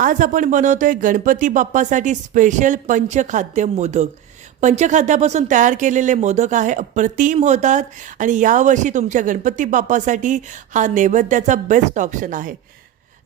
आज आपण बनवतोय गणपती बाप्पासाठी स्पेशल पंचखाद्य मोदक. पंचखाद्यापासून तयार केलेले मोदक आहे अप्रतिम होतात आणि यावर्षी तुमच्या गणपती बाप्पासाठी हा नैवेद्याचा बेस्ट ऑप्शन आहे.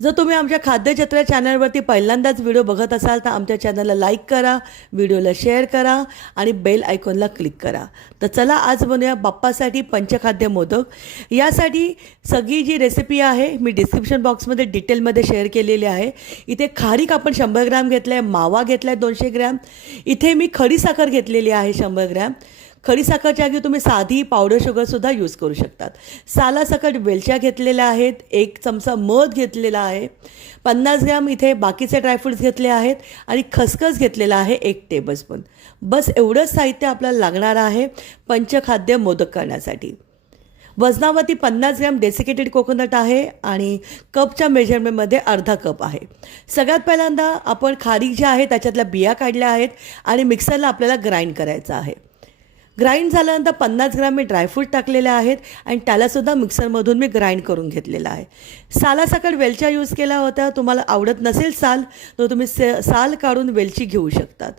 जर तुम्ही आमच्या खाद्यचत्र चॅनलवरती पहिल्यांदाच व्हिडिओ बघत असाल तर आमच्या चॅनलला लाईक करा व्हिडिओला शेअर करा आणि बेल आयकॉनला क्लिक करा. तर चला आज बनूया बाप्पासाठी पंचखाद्य मोदक. यासाठी सगळी जी रेसिपी आहे मी डिस्क्रिप्शन बॉक्समध्ये डिटेलमध्ये शेअर केलेली आहे. इथे खारीक आपण शंभर ग्रॅम घेतलं आहे मावा घेतला आहे दोनशे ग्रॅम. इथे मी खडी साखर घेतलेली आहे शंभर ग्रॅम. खडीसाखरच्या जागी तुम्ही साधी पावडर शुगरसुद्धा यूज करू शकतात. सालासकट वेलच्या घेतलेल्या आहेत एक चमचा मध घेतलेला आहे पन्नास ग्रॅम इथे बाकीचे ड्रायफ्रूट्स घेतले आहेत आणि खसखस घेतलेला आहे एक टेबलस्पून बस एवढंच साहित्य आपल्याला लागणार आहे पंचखाद्य मोदक करण्यासाठी. वजनावरती पन्नास ग्रॅम डेसिकेटेड कोकोनट आहे आणि कपच्या मेजरमेंटमध्ये अर्धा कप आहे. सगळ्यात पहिल्यांदा आपण खारीक ज्या आहे त्याच्यातल्या बिया काढल्या आहेत आणि मिक्सरला आपल्याला ग्राइंड करायचं आहे. ग्राइंड झाल्यानंतर पन्नास ग्राम मी ड्रायफ्रूट टाकलेले आहेत आणि त्यालासुद्धा मिक्सरमधून मी ग्राइंड करून घेतलेला आहे. सालासकट वेलच्या यूज केला होता तुम्हाला आवडत नसेल साल तर तुम्ही से साल काढून वेलची घेऊ शकतात.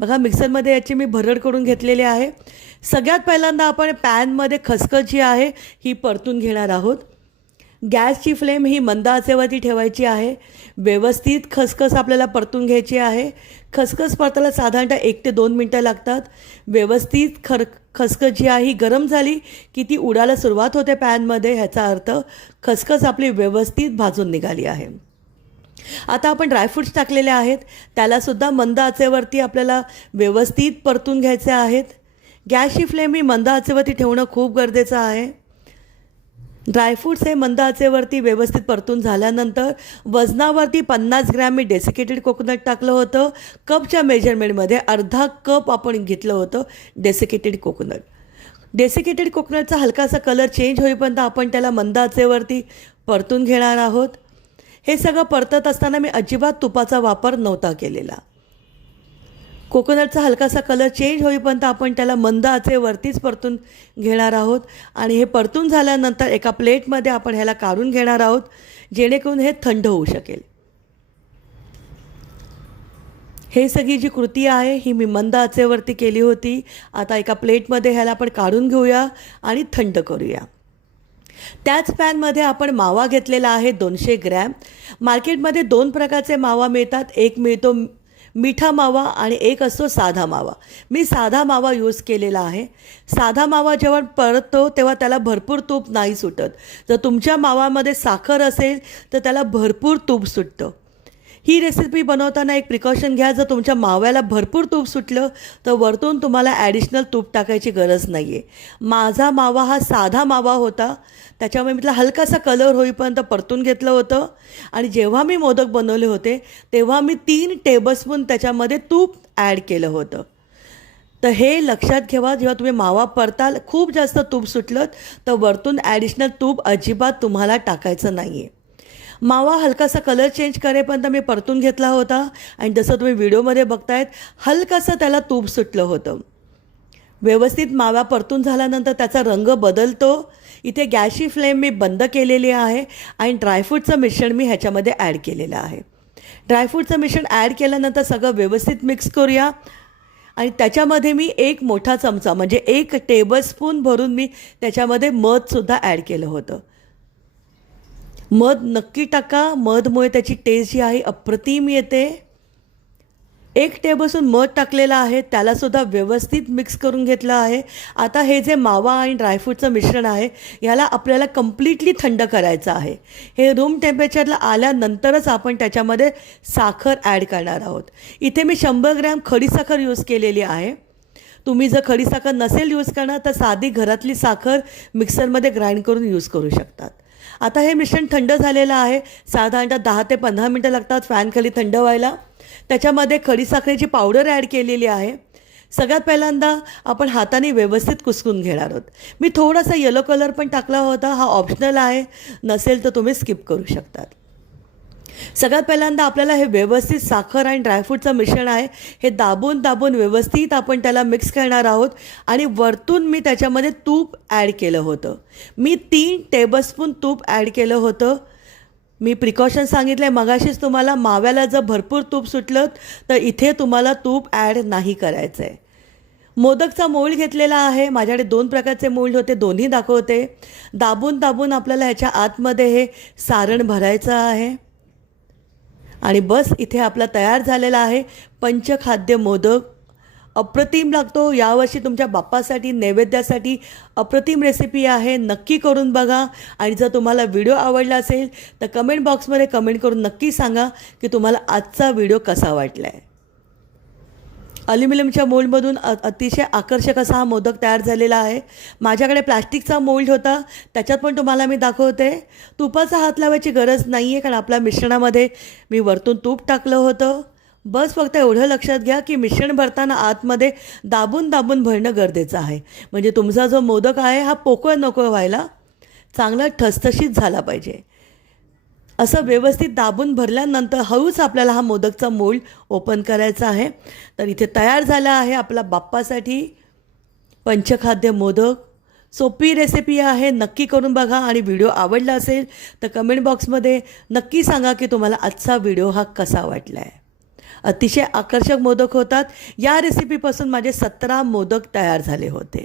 बघा मिक्सरमध्ये याची मी भरड करून घेतलेली आहे. सगळ्यात पहिल्यांदा आपण पॅनमध्ये खसखस जी आहे ही परतून घेणार आहोत. गॅसची फ्लेम ही मंद आचेवरती ठेवायची आहे. व्यवस्थित खसखस आपल्याला परतून घ्यायची आहे. खसखस परतायला साधारणतः एक ते दोन मिनटं लागतात. व्यवस्थित खर खसखस जी आहे ही गरम झाली की ती उडायला सुरुवात होते पॅनमध्ये. ह्याचा अर्थ खसखस आपली व्यवस्थित भाजून निघाली आहे. आता आपण ड्रायफ्रूट्स टाकलेले आहेत. त्यालासुद्धा मंद आचेवरती आपल्याला व्यवस्थित परतून घ्यायचे आहेत. गॅसची फ्लेम ही मंद आचेवरती ठेवणं खूप गरजेचं आहे. ड्रायफ्रूट्स हे मंद आचेवरती व्यवस्थित परतून झाल्यानंतर वजनावरती पन्नास ग्रॅम मी डेसिकेटेड कोकोनट टाकलं होतं. कपच्या मेजरमेंटमध्ये अर्धा कप आपण घेतलं होतं डेसिकेटेड कोकोनट डेसिकेटेड कोकोनटचा हलकासा कलर चेंज होईपर्यंत आपण त्याला मंद आचेवरती परतून घेणार आहोत. हे सगळं परतत असताना मी अजिबात तुपाचा वापर नव्हता केलेला. कोकोनटचा हलकासा कलर चेंज होईपर्यंत आपण त्याला मंद आचेवरतीच परतून घेणार आहोत. आणि हे परतून झाल्यानंतर एका प्लेटमध्ये आपण ह्याला काढून घेणार आहोत जेणेकरून हे थंड होऊ शकेल. हे सगळी जी कृती आहे ही मी मंद आचेवरती केली होती. आता एका प्लेटमध्ये ह्याला आपण काढून घेऊया आणि थंड करूया. त्याच पॅनमध्ये आपण मावा घेतलेला आहे दोनशे ग्रॅम. मार्केटमध्ये दोन प्रकारचे मावा मिळतात. एक मिळतो मिठा मावा आणि एक असतो साधा मावा. मी साधा मावा यूज केलेला आहे. साधा मावा जेव्हा परततो तेव्हा त्याला भरपूर तूप नाही सुटत. जर तुमच्या मावामध्ये साखर असेल तर त्याला भरपूर तूप सुटतं. ही रेसिपी बनवताना एक प्रिकॉशन घ्या. जर तुमच्या माव्याला भरपूर तूप सुटलं तर वरतून तुम्हाला ॲडिशनल तूप टाकायची गरज नाही आहे माझा मावा हा साधा मावा होता. त्याच्यामुळे मी तिला हलकासा कलर होईपर्यंत परतून घेतलं होतं. आणि जेव्हा मी मोदक बनवले होते तेव्हा मी तीन टेबलस्पून त्याच्यामध्ये तूप ॲड केलं होतं. तर हे लक्षात घेवा जेव्हा तुम्ही मावा परताल खूप जास्त तूप सुटलं तर वरतून ॲडिशनल तूप अजिबात तुम्हाला टाकायचं नाही आहे मावा हलकासा कलर चेंज करेपर्यंत मी परतून घेतला होता. आणि जसं तुम्ही व्हिडिओमध्ये बघतायत हलकासं त्याला तूप सुटलं होतं. व्यवस्थित मावा परतून झाल्यानंतर त्याचा रंग बदलतो. इथे गॅसची फ्लेम मी बंद केलेली आहे आणि ड्रायफ्रूटचं मिश्रण मी ह्याच्यामध्ये ॲड केलेलं आहे. ड्रायफ्रूटचं मिश्रण ॲड केल्यानंतर सगळं व्यवस्थित मिक्स करूया. आणि त्याच्यामध्ये मी एक मोठा चमचा म्हणजे एक टेबलस्पून भरून मी त्याच्यामध्ये मधसुद्धा ॲड केलं होतं. मध नक्की टाका. मधमुळे त्याची टेस्ट जी आहे अप्रतिम येते. एक टेबलस्पून मध टाकलेलं आहे त्यालासुद्धा व्यवस्थित मिक्स करून घेतलं आहे. आता हे जे मावा आणि ड्रायफ्रूटचं मिश्रण आहे याला आपल्याला कम्प्लिटली थंड करायचं आहे. हे रूम टेम्परेचरला आल्यानंतरच आपण त्याच्यामध्ये साखर ॲड करणार आहोत. इथे मी शंभर ग्रॅम खडीसाखर यूज केलेली आहे. तुम्ही जर खडीसाखर नसेल यूज करणार तर साधी घरातली साखर मिक्सरमध्ये ग्राइंड करून यूज करू शकतात. आता हे मिश्रण थंड झालेलं आहे. साधारणतः दहा ते पंधरा मिनटं लागतात फॅनखाली थंड व्हायला. त्याच्यामध्ये खडीसाखरेची पावडर ॲड केलेली आहे. सगळ्यात पहिल्यांदा आपण हाताने व्यवस्थित कुसकून घेणार आहोत. मी थोडासा येलो कलर पण टाकला होता. हा ऑप्शनल आहे. नसेल तर तुम्ही स्किप करू शकतात. सगळ्यात पहिल्यांदा आपल्याला हे व्यवस्थित साखर आणि ड्रायफ्रूटचं मिश्रण आहे. हे दाबून दाबून व्यवस्थित आपण त्याला मिक्स करणार आहोत. आणि वरतून मी त्याच्यामध्ये तूप ॲड केलं होतं. मी तीन टेबलस्पून तूप ॲड केलं होतं. मी प्रिकॉशन सांगितलं आहे मगाशीच तुम्हाला माव्याला जर भरपूर तूप सुटलं तर इथे तुम्हाला तूप ॲड नाही करायचं आहे मोदकचा मोल्ड घेतलेला आहे. माझ्याकडे दोन प्रकारचे मोल्ड होते दोन्ही दाखवते. दाबून दाबून आपल्याला ह्याच्या आतमध्ये हे सारण भरायचं आहे. आणि बस इथे आपला तयार झालेला आहे. पंचखाद्य मोदक. अप्रतिम लागतो. यावर्षी तुमच्या बाप्पासाठी नैवेद्यासाठी अप्रतिम रेसिपी आहे. नक्की करून बघा. आणि जर तुम्हाला व्हिडिओ आवडला असेल तर कमेंट बॉक्समध्ये कमेंट करून नक्की सांगा की तुम्हाला आजचा व्हिडिओ कसा वाटला आहे अल्युमिनियमच्या मोल्डमधून अ अतिशय आकर्षक असा हा मोदक तयार झालेला आहे. माझ्याकडे प्लास्टिकचा मोल्ड होता. त्याच्यात पण तुम्हाला मी दाखवते. तुपाचा हात लावायची गरज नाही आहे कारण आपल्या मिश्रणामध्ये मी वरतून तूप टाकलं होतं. बस फक्त एवढं लक्षात घ्या की मिश्रण भरताना आतमध्ये दाबून दाबून भरणं गरजेचं आहे. म्हणजे तुमचा जो मोदक आहे हा पोकळ नको व्हायला चांगला ठसठशीत झाला पाहिजे. असं व्यवस्थित दाबून भरल्यानंतर हळूच आपल्याला हा मोदकचा मोल्ड ओपन करायचा आहे. तर इथे तयार झाला आहे आपला बाप्पासाठी पंचखाद्य मोदक. सोपी रेसिपी आहे नक्की करून बघा आणि व्हिडिओ आवडला असेल तर कमेंट बॉक्समध्ये नक्की सांगा की तुम्हाला आजचा व्हिडिओ हा कसा वाटला आहे अतिशय आकर्षक मोदक होतात. या रेसिपीपासून माझे सतरा मोदक तयार झाले होते.